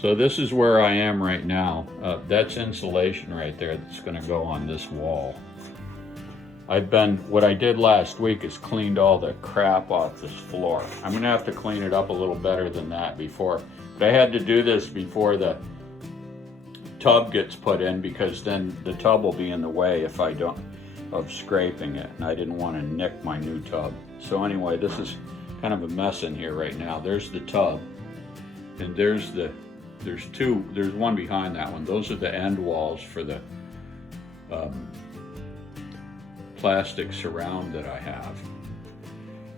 So this is where I am right now. That's insulation right there that's gonna go on this wall. What I did last week is cleaned all the crap off this floor. I'm gonna have to clean it up a little better than that but I had to do this before the tub gets put in, because then the tub will be in the way if I don't, of scraping it, and I didn't want to nick my new tub. So anyway, this is kind of a mess in here right now. There's the tub, and there's one behind that one. Those are the end walls for the plastic surround that I have.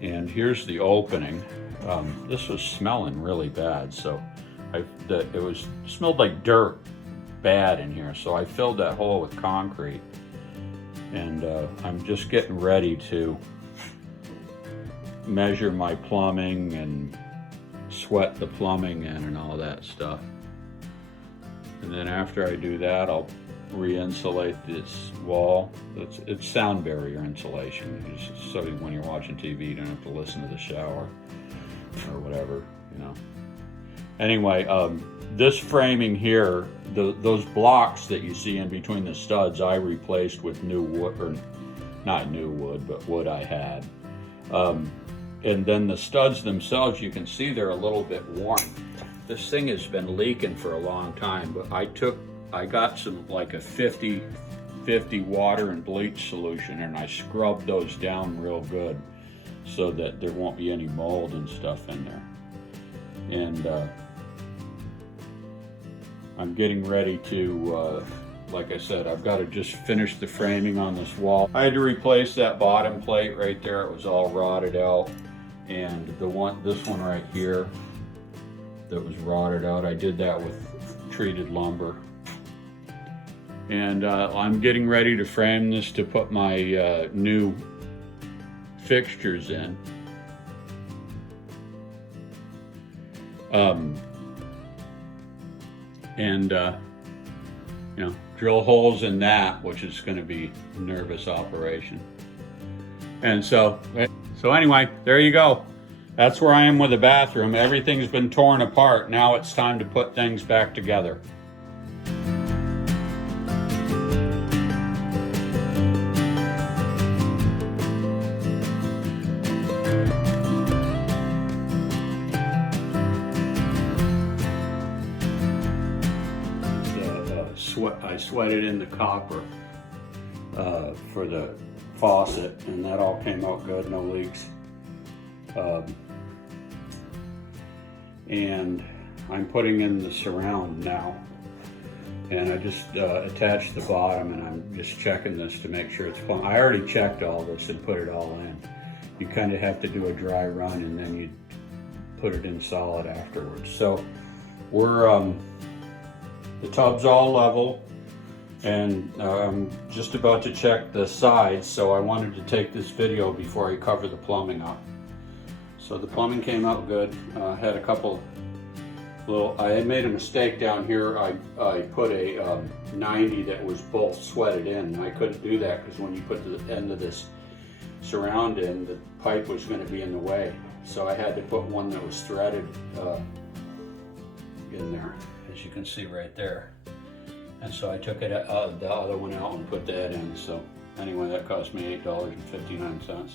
And here's the opening. This was smelling really bad, so it smelled like dirt bad in here, so I filled that hole with concrete, and I'm just getting ready to measure my plumbing and sweat the plumbing in and all that stuff. And then after I do that, I'll re-insulate this wall. It's sound barrier insulation, so when you're watching TV you don't have to listen to the shower or whatever, you know. Anyway, this framing here, those blocks that you see in between the studs, I replaced with new wood, or not new wood, but wood I had. And then the studs themselves, you can see they're a little bit worn. This thing has been leaking for a long time, but I got some, like a 50-50 water and bleach solution, and I scrubbed those down real good so that there won't be any mold and stuff in there. And I'm getting ready to, like I said, I've got to just finish the framing on this wall. I had to replace that bottom plate right there. It was all rotted out. And this one right here that was rotted out, I did that with treated lumber. And I'm getting ready to frame this to put my new fixtures in. You know, drill holes in that, which is going to be a nervous operation. And so anyway, there you go. That's where I am with the bathroom. Everything's been torn apart. Now it's time to put things back together. I sweated in the copper for the faucet, and that all came out good, no leaks. And I'm putting in the surround now, and I just attached the bottom, and I'm just checking this to make sure it's plumb. I already checked all this and put it all in. You kind of have to do a dry run, and then you put it in solid afterwards. So we're the tub's all level, and I'm just about to check the sides, so I wanted to take this video before I cover the plumbing up. So the plumbing came out good. Had a couple I had made a mistake down here. I put a 90 that was both sweated in, and I couldn't do that because when you put the end of this surround in, the pipe was going to be in the way. So I had to put one that was threaded in there, as you can see right there. And so I took it the other one out and put that in. So anyway, that cost me $8.59.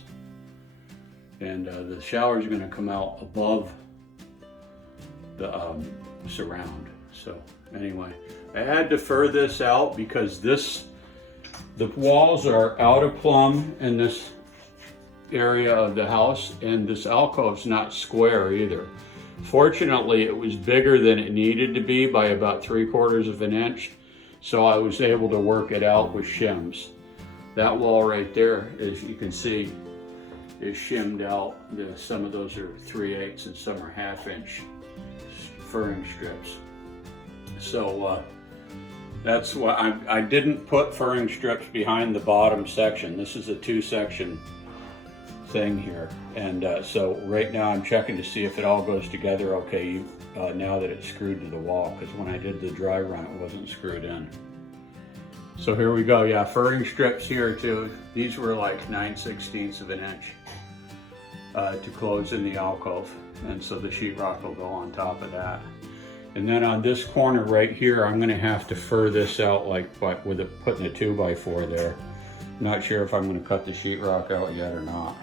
And the shower is going to come out above the surround. So anyway, I had to fur this out because the walls are out of plumb in this area of the house, and this alcove's not square either. Fortunately, it was bigger than it needed to be by about 3/4 of an inch, so I was able to work it out with shims. That wall right there, as you can see, is shimmed out. Some of those are 3/8 and some are 1/2 inch furring strips. So that's why I didn't put furring strips behind the bottom section. This is a 2-section thing here, and so right now I'm checking to see if it all goes together okay now that it's screwed to the wall, because when I did the dry run it wasn't screwed in. So here we go. Yeah, furring strips here too. These were like 9/16 of an inch to close in the alcove, and so the sheetrock will go on top of that. And then on this corner right here, I'm gonna have to fur this out like putting a 2x4 there. Not sure if I'm gonna cut the sheetrock out yet or not.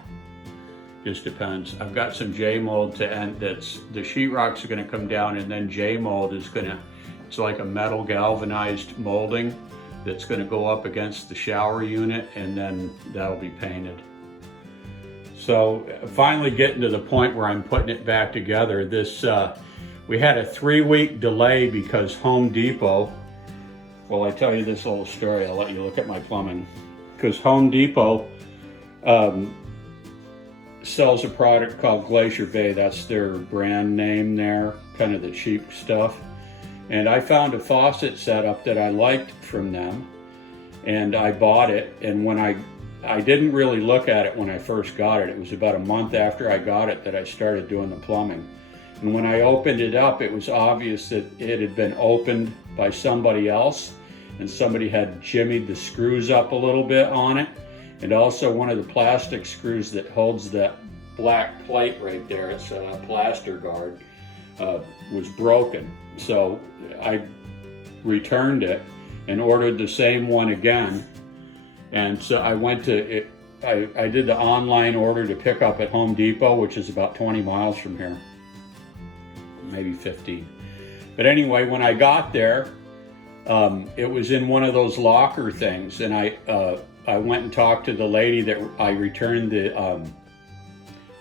Just depends. I've got some J-mold to end. The sheetrock's gonna come down, and then J-mold is it's like a metal galvanized molding that's gonna go up against the shower unit, and then that'll be painted. So finally getting to the point where I'm putting it back together. We had a 3-week delay because Home Depot, well, I tell you this little story, I'll let you look at my plumbing. Because Home Depot sells a product called Glacier Bay. That's their brand name there, kind of the cheap stuff. And I found a faucet setup that I liked from them, and I bought it. And when I didn't really look at it when I first got it. It was about a month after I got it that I started doing the plumbing. And when I opened it up, it was obvious that it had been opened by somebody else, and somebody had jimmied the screws up a little bit on it. And also one of the plastic screws that holds that black plate right there, it's a plaster guard, was broken. So I returned it and ordered the same one again. And so I went to it. I did the online order to pick up at Home Depot, which is about 20 miles from here, maybe 15. But anyway, when I got there, it was in one of those locker things, and I went and talked to the lady that I returned the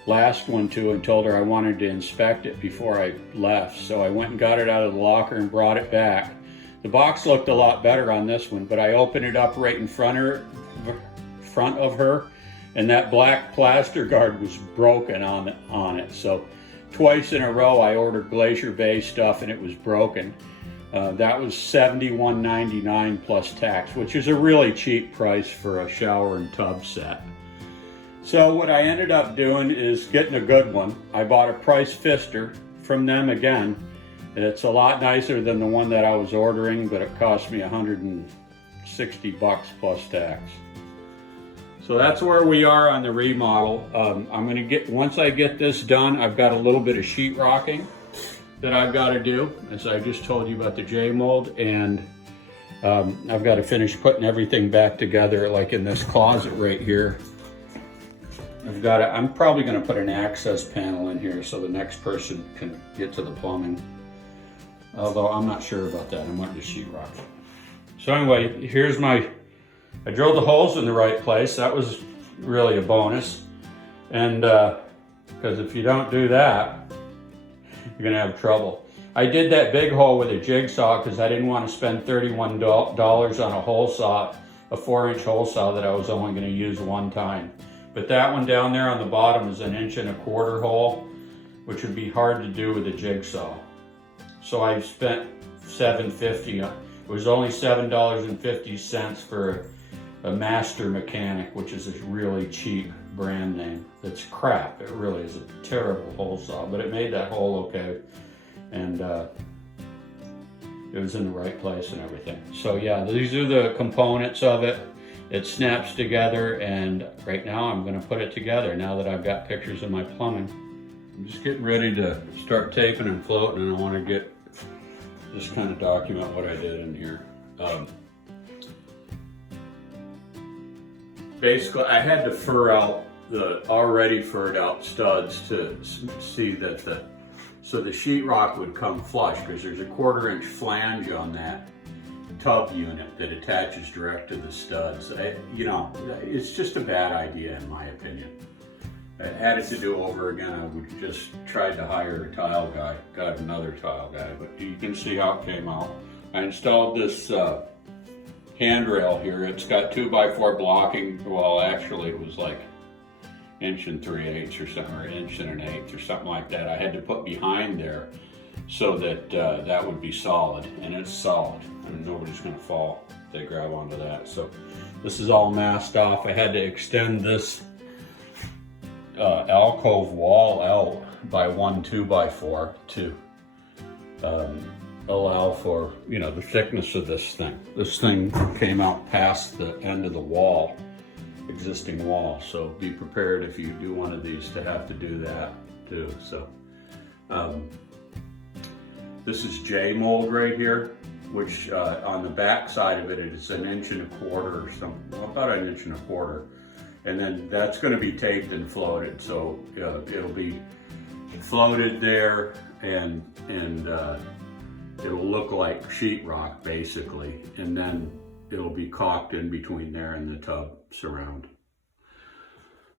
last one to, and told her I wanted to inspect it before I left. So I went and got it out of the locker and brought it back. The box looked a lot better on this one, but I opened it up right in front of her, and that black plaster guard was broken on it. So twice in a row I ordered Glacier Bay stuff and it was broken. That was $71.99 plus tax, which is a really cheap price for a shower and tub set. So what I ended up doing is getting a good one. I bought a Price Fister from them again. It's a lot nicer than the one that I was ordering, but it cost me $160 plus tax. So that's where we are on the remodel. Once I get this done, I've got a little bit of sheetrocking that I've got to do, as I just told you about the J-mold, and I've got to finish putting everything back together, like in this closet right here. I'm probably going to put an access panel in here so the next person can get to the plumbing. Although I'm not sure about that. I'm wanting to sheetrock it. So anyway, I drilled the holes in the right place. That was really a bonus. And because if you don't do that, you're gonna have trouble. I did that big hole with a jigsaw because I didn't want to spend $31 on a hole saw, a 4-inch hole saw that I was only gonna use one time. But that one down there on the bottom is an 1.25 inch hole, which would be hard to do with a jigsaw. So I spent $7.50. It was only $7.50 for a Master Mechanic, which is a really cheap brand name. It's crap. It really is a terrible hole saw, but it made that hole okay, and it was in the right place and everything. So yeah, these are the components of it. It snaps together, and right now I'm going to put it together now that I've got pictures of my plumbing. I'm just getting ready to start taping and floating, and I want to just kind of document what I did in here. Basically, I had to fur out the already furred out studs to see that so the sheetrock would come flush, because there's a 1/4 inch flange on that tub unit that attaches direct to the studs. It's just a bad idea in my opinion. I had it to do over again, I would just tried to hire a tile guy, got another tile guy, but you can see how it came out. I installed this handrail here. It's got 2x4 blocking. Well, actually it was like 1 3/8 or something, or 1 1/8 or something like that. I had to put behind there so that that would be solid, and it's solid. I mean, nobody's gonna fall if they grab onto that. So this is all masked off. I had to extend this alcove wall out by 1 2x4 to allow for, the thickness of this thing. This thing came out past the end of the wall, existing wall. So be prepared if you do one of these to have to do that too. So This is J mold right here, which on the back side of it is 1.25 inches or something, well, about 1.25 inches. And then that's going to be taped and floated, so it'll be floated there, and it'll look like sheetrock basically, and then it'll be caulked in between there and the tub surround.